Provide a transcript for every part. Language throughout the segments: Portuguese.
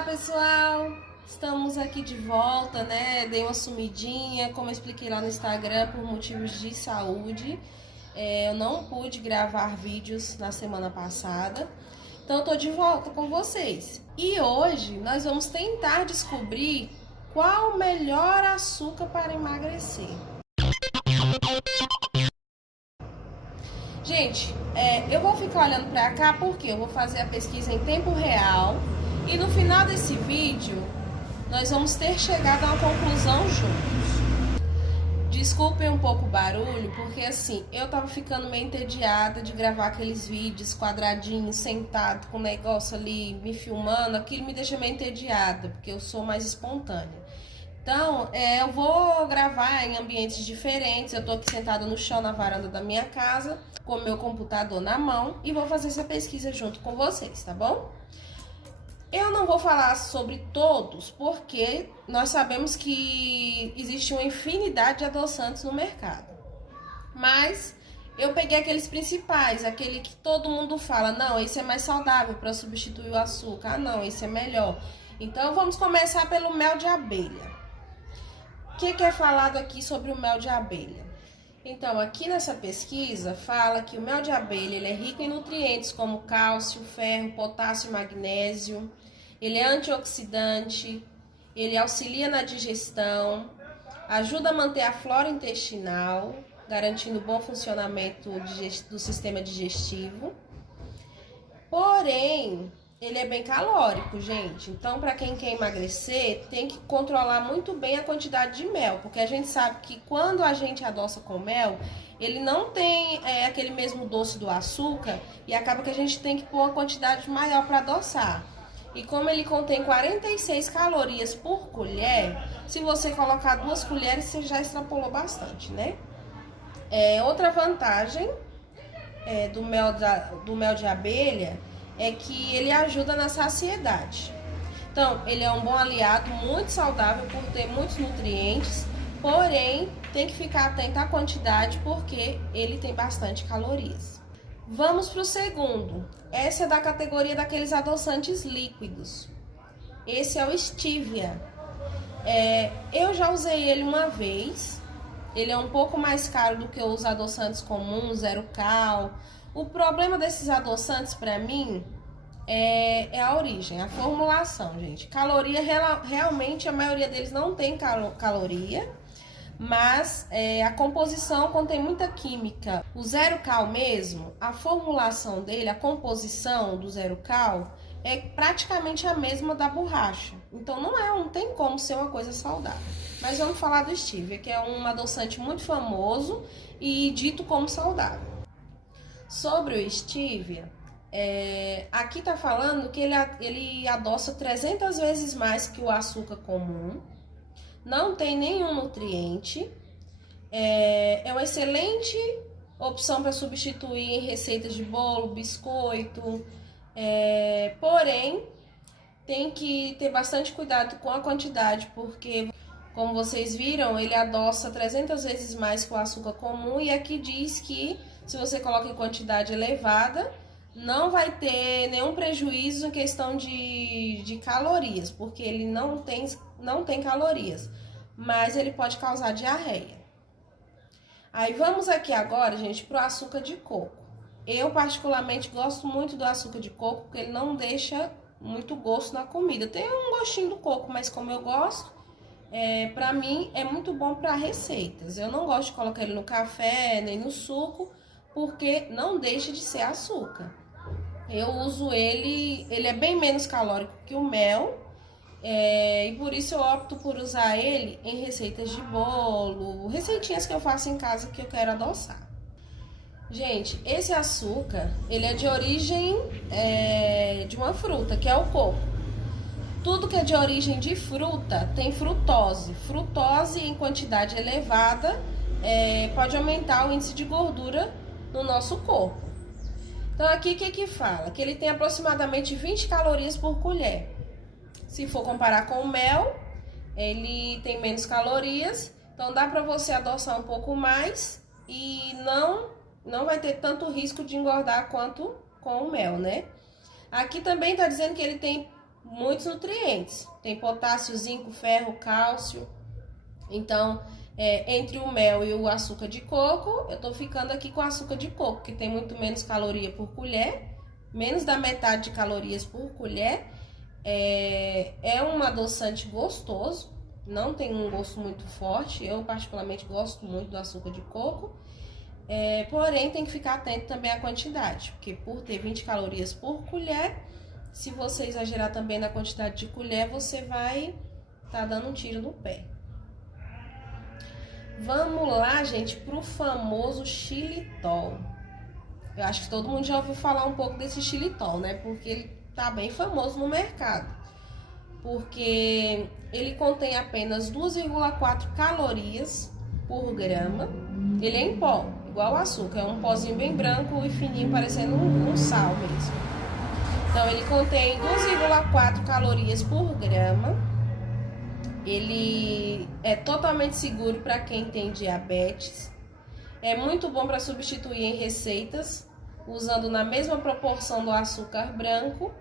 Olá, pessoal! Estamos aqui de volta, né? Dei uma sumidinha, como eu expliquei lá no Instagram, por motivos de saúde. Eu não pude gravar vídeos na semana passada, então eu tô de volta com vocês. E hoje nós vamos tentar descobrir qual o melhor açúcar para emagrecer. Gente, eu vou ficar olhando pra cá porque eu vou fazer a pesquisa em tempo real e no final desse vídeo nós vamos ter chegado a uma conclusão juntos. Desculpem um pouco o barulho, porque assim, eu tava ficando meio entediada de gravar aqueles vídeos quadradinhos, sentado com o negócio ali, me filmando. Aquilo me deixa meio entediada, porque eu sou mais espontânea. Então, eu vou gravar em ambientes diferentes. Eu tô aqui sentada no chão na varanda da minha casa, com o meu computador na mão, e vou fazer essa pesquisa junto com vocês, tá bom? Eu não vou falar sobre todos, porque nós sabemos que existe uma infinidade de adoçantes no mercado. Mas eu peguei aqueles principais, aquele que todo mundo fala, não, esse é mais saudável para substituir o açúcar, ah, não, esse é melhor. Então vamos começar pelo mel de abelha. O que é falado aqui sobre o mel de abelha? Então, aqui nessa pesquisa fala que o mel de abelha ele é rico em nutrientes como cálcio, ferro, potássio e magnésio. Ele é antioxidante, ele auxilia na digestão, ajuda a manter a flora intestinal, garantindo o bom funcionamento do sistema digestivo. Porém, ele é bem calórico, gente. Então, para quem quer emagrecer, tem que controlar muito bem a quantidade de mel, porque a gente sabe que quando a gente adoça com mel, ele não tem aquele mesmo doce do açúcar e acaba que a gente tem que pôr uma quantidade maior para adoçar. E como ele contém 46 calorias por colher, se você colocar 2 colheres, você já extrapolou bastante, né? Outra vantagem do mel de abelha é que ele ajuda na saciedade. Então, ele é um bom aliado, muito saudável por ter muitos nutrientes, porém, tem que ficar atento à quantidade porque ele tem bastante calorias. Vamos para o segundo. Essa é da categoria daqueles adoçantes líquidos. Esse é o Stevia. Eu já usei ele uma vez. Ele é um pouco mais caro do que os adoçantes comuns, zero cal. O problema desses adoçantes, para mim, é a origem, a formulação, gente. Caloria, realmente, a maioria deles não tem caloria, mas a composição contém muita química. O zero cal mesmo, a formulação dele, a composição do zero cal é praticamente a mesma da borracha. Então não tem como ser uma coisa saudável. Mas vamos falar do Stevia, que é um adoçante muito famoso e dito como saudável. Sobre o Stevia, aqui tá falando que ele adoça 300 vezes mais que o açúcar comum. Não tem nenhum nutriente, é uma excelente opção para substituir em receitas de bolo, biscoito, porém tem que ter bastante cuidado com a quantidade, porque como vocês viram, ele adoça 300 vezes mais que o açúcar comum e aqui diz que se você coloca em quantidade elevada, não vai ter nenhum prejuízo em questão de calorias, porque ele não tem calorias, mas ele pode causar diarreia. Aí vamos aqui agora, gente, para o açúcar de coco. Eu particularmente gosto muito do açúcar de coco, porque ele não deixa muito gosto na comida. Tem um gostinho do coco, mas como eu gosto, para mim é muito bom para receitas. Eu não gosto de colocar ele no café, nem no suco, porque não deixa de ser açúcar. Eu uso ele é bem menos calórico que o mel, e por isso eu opto por usar ele em receitas de bolo, receitinhas que eu faço em casa que eu quero adoçar. Gente, esse açúcar, ele é de origem de uma fruta, que é o coco. Tudo que é de origem de fruta tem frutose. Frutose em quantidade elevada pode aumentar o índice de gordura no nosso corpo. Então aqui o que fala? Que ele tem aproximadamente 20 calorias por colher. Se for comparar com o mel, ele tem menos calorias, então dá para você adoçar um pouco mais e não vai ter tanto risco de engordar quanto com o mel, né? Aqui também tá dizendo que ele tem muitos nutrientes. Tem potássio, zinco, ferro, cálcio. Então, entre o mel e o açúcar de coco, eu tô ficando aqui com o açúcar de coco, que tem muito menos caloria por colher, menos da metade de calorias por colher. É um adoçante gostoso, não tem um gosto muito forte. Eu particularmente gosto muito do açúcar de coco. Porém, tem que ficar atento também à quantidade, porque por ter 20 calorias por colher, se você exagerar também na quantidade de colher, você vai tá dando um tiro no pé. Vamos lá, gente, pro famoso xilitol. Eu acho que todo mundo já ouviu falar um pouco desse xilitol, né? Porque ele tá bem famoso no mercado. Porque ele contém apenas 2,4 calorias por grama. Ele é em pó, igual o açúcar. É um pozinho bem branco e fininho, parecendo um sal mesmo. Então, ele contém 2,4 calorias por grama. Ele é totalmente seguro para quem tem diabetes. É muito bom para substituir em receitas, usando na mesma proporção do açúcar branco.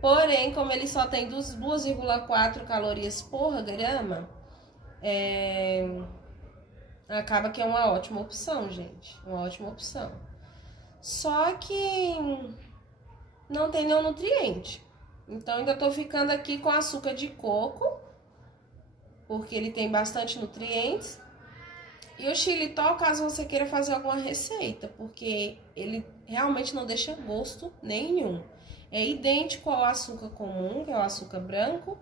Porém, como ele só tem 2,4 calorias por grama, acaba que é uma ótima opção, gente. Uma ótima opção. Só que não tem nenhum nutriente. Então, ainda tô ficando aqui com açúcar de coco, porque ele tem bastante nutrientes. E o xilitol, caso você queira fazer alguma receita, porque ele realmente não deixa gosto nenhum. É idêntico ao açúcar comum, que é o açúcar branco,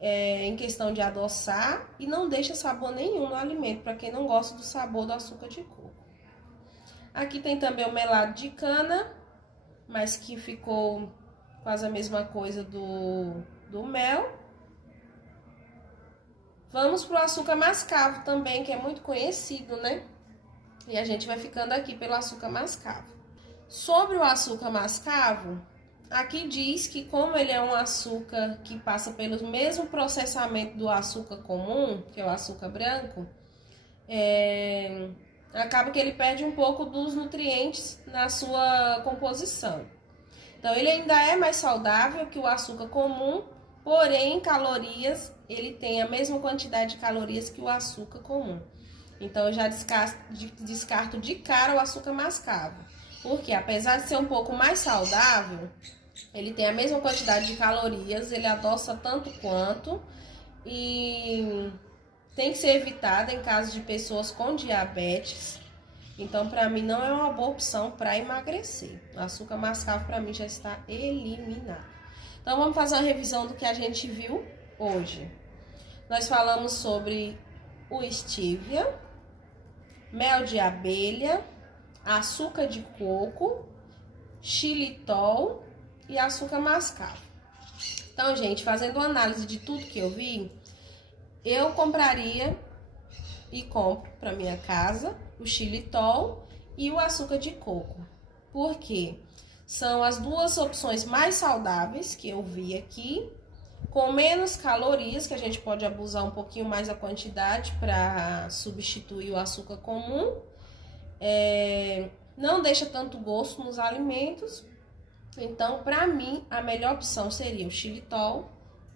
em questão de adoçar, e não deixa sabor nenhum no alimento, para quem não gosta do sabor do açúcar de coco. Aqui tem também o melado de cana, mas que ficou quase a mesma coisa do mel. Vamos pro açúcar mascavo também, que é muito conhecido, né? E a gente vai ficando aqui pelo açúcar mascavo. Sobre o açúcar mascavo, aqui diz que como ele é um açúcar que passa pelo mesmo processamento do açúcar comum, que é o açúcar branco, acaba que ele perde um pouco dos nutrientes na sua composição. Então, ele ainda é mais saudável que o açúcar comum, porém, em calorias, ele tem a mesma quantidade de calorias que o açúcar comum. Então, eu já descarto de cara o açúcar mascavo. Porque, apesar de ser um pouco mais saudável, ele tem a mesma quantidade de calorias, ele adoça tanto quanto, e tem que ser evitado em caso de pessoas com diabetes. Então, para mim, não é uma boa opção para emagrecer. O açúcar mascavo, para mim, já está eliminado. Então, vamos fazer uma revisão do que a gente viu hoje. Nós falamos sobre o stevia, mel de abelha, açúcar de coco, xilitol e açúcar mascavo. Então, gente, fazendo uma análise de tudo que eu vi, eu compraria e compro para minha casa o xilitol e o açúcar de coco. Por quê? São as duas opções mais saudáveis que eu vi aqui, com menos calorias, que a gente pode abusar um pouquinho mais a quantidade para substituir o açúcar comum. Não deixa tanto gosto nos alimentos. Então, para mim, a melhor opção seria o xilitol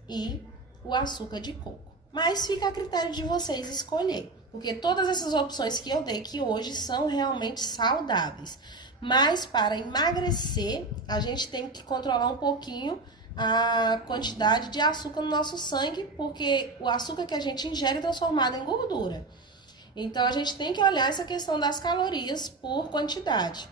e o açúcar de coco. Mas fica a critério de vocês escolher, porque todas essas opções que eu dei aqui hoje são realmente saudáveis. Mas para emagrecer, a gente tem que controlar um pouquinho a quantidade de açúcar no nosso sangue, porque o açúcar que a gente ingere é transformado em gordura. Então, a gente tem que olhar essa questão das calorias por quantidade.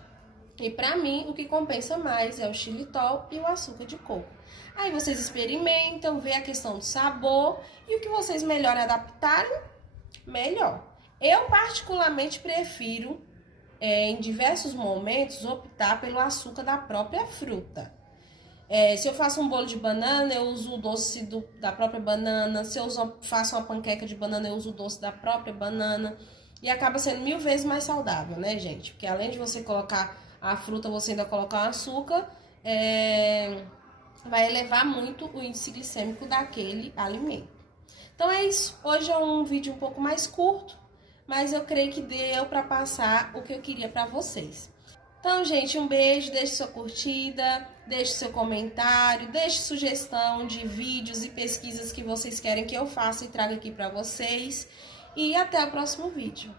E para mim, o que compensa mais é o xilitol e o açúcar de coco. Aí vocês experimentam, vê a questão do sabor e o que vocês melhor adaptarem, melhor. Eu particularmente prefiro, em diversos momentos, optar pelo açúcar da própria fruta. Se eu faço um bolo de banana, eu uso o doce da própria banana. Se eu faço uma panqueca de banana, eu uso o doce da própria banana. E acaba sendo 1000 vezes mais saudável, né, gente? Porque além de você colocar a fruta, você ainda colocar o açúcar, vai elevar muito o índice glicêmico daquele alimento. Então é isso. Hoje é um vídeo um pouco mais curto, mas eu creio que deu para passar o que eu queria para vocês. Então, gente, um beijo, deixe sua curtida, deixe seu comentário, deixe sugestão de vídeos e pesquisas que vocês querem que eu faça e traga aqui para vocês. E até o próximo vídeo.